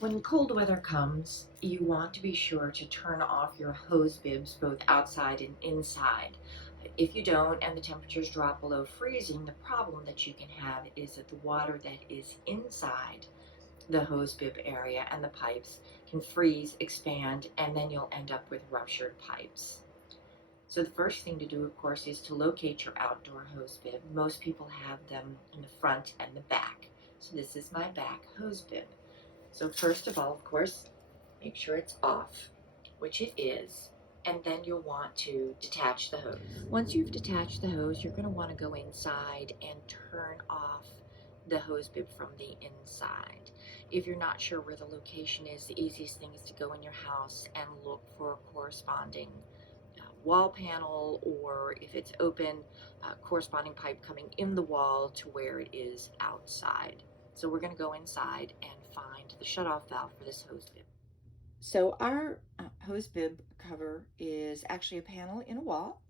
When cold weather comes, you want to be sure to turn off your hose bibs both outside and inside. If you don't and the temperatures drop below freezing, the problem that you can have is that the water that is inside the hose bib area and the pipes can freeze, expand, and then you'll end up with ruptured pipes. So the first thing to do, of course, is to locate your outdoor hose bib. Most people have them in the front and the back. So this is my back hose bib. So first of all, of course, make sure it's off, which it is, and then you'll want to detach the hose. Once you've detached the hose, you're going to want to go inside and turn off the hose bib from the inside. If you're not sure where the location is, the easiest thing is to go in your house and look for a corresponding wall panel, or if it's open, corresponding pipe coming in the wall to where it is outside. So we're going to go inside and find the shutoff valve for this hose bib. So our hose bib cover is actually a panel in a wall.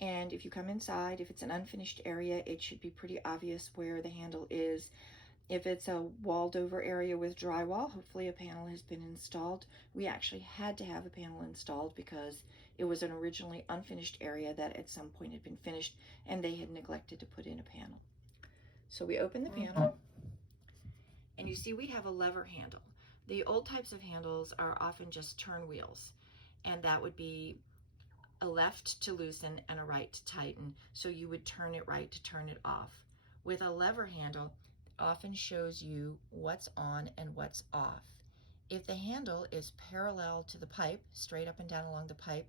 And if you come inside, if it's an unfinished area, it should be pretty obvious where the handle is. If it's a walled over area with drywall, hopefully a panel has been installed. We actually had to have a panel installed because it was an originally unfinished area that at some point had been finished and they had neglected to put in a panel. So we open the panel and you see we have a lever handle. The old types of handles are often just turn wheels, and that would be a left to loosen and a right to tighten. So you would turn it right to turn it off. With a lever handle, it often shows you what's on and what's off. If the handle is parallel to the pipe, straight up and down along the pipe,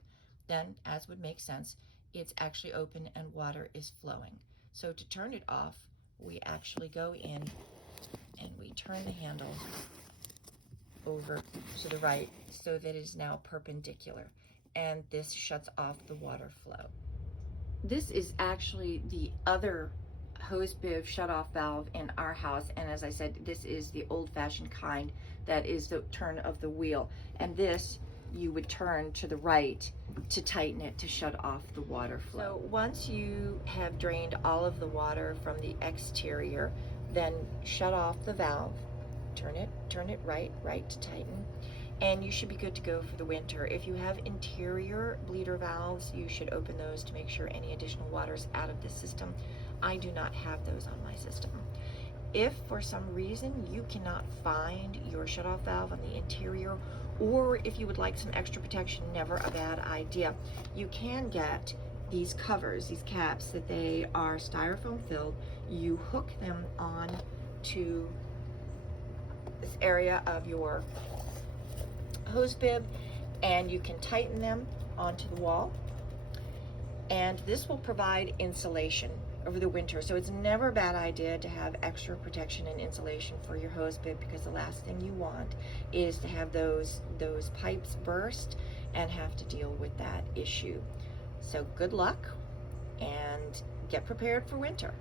then, as would make sense, it's actually open and water is flowing. So to turn it off, we actually go in and we turn the handle over to the right so that it is now perpendicular, and this shuts off the water flow. This is actually the other hose bib shutoff valve in our house, and as I said, this is the old-fashioned kind that is the turn of the wheel, and this you would turn to the right to tighten it to shut off the water flow. So once you have drained all of the water from the exterior, then shut off the valve, turn it right to tighten, and you should be good to go for the winter. If you have interior bleeder valves, you should open those to make sure any additional water is out of the system. I do not have those on my system. If for some reason you cannot find your shutoff valve on the interior, or if you would like some extra protection, never a bad idea, you can get these covers, these caps, that they are styrofoam filled. You hook them on to this area of your hose bib and you can tighten them onto the wall, and this will provide insulation over the winter. So it's never a bad idea to have extra protection and insulation for your hose bib, because the last thing you want is to have those pipes burst and have to deal with that issue. So good luck and get prepared for winter.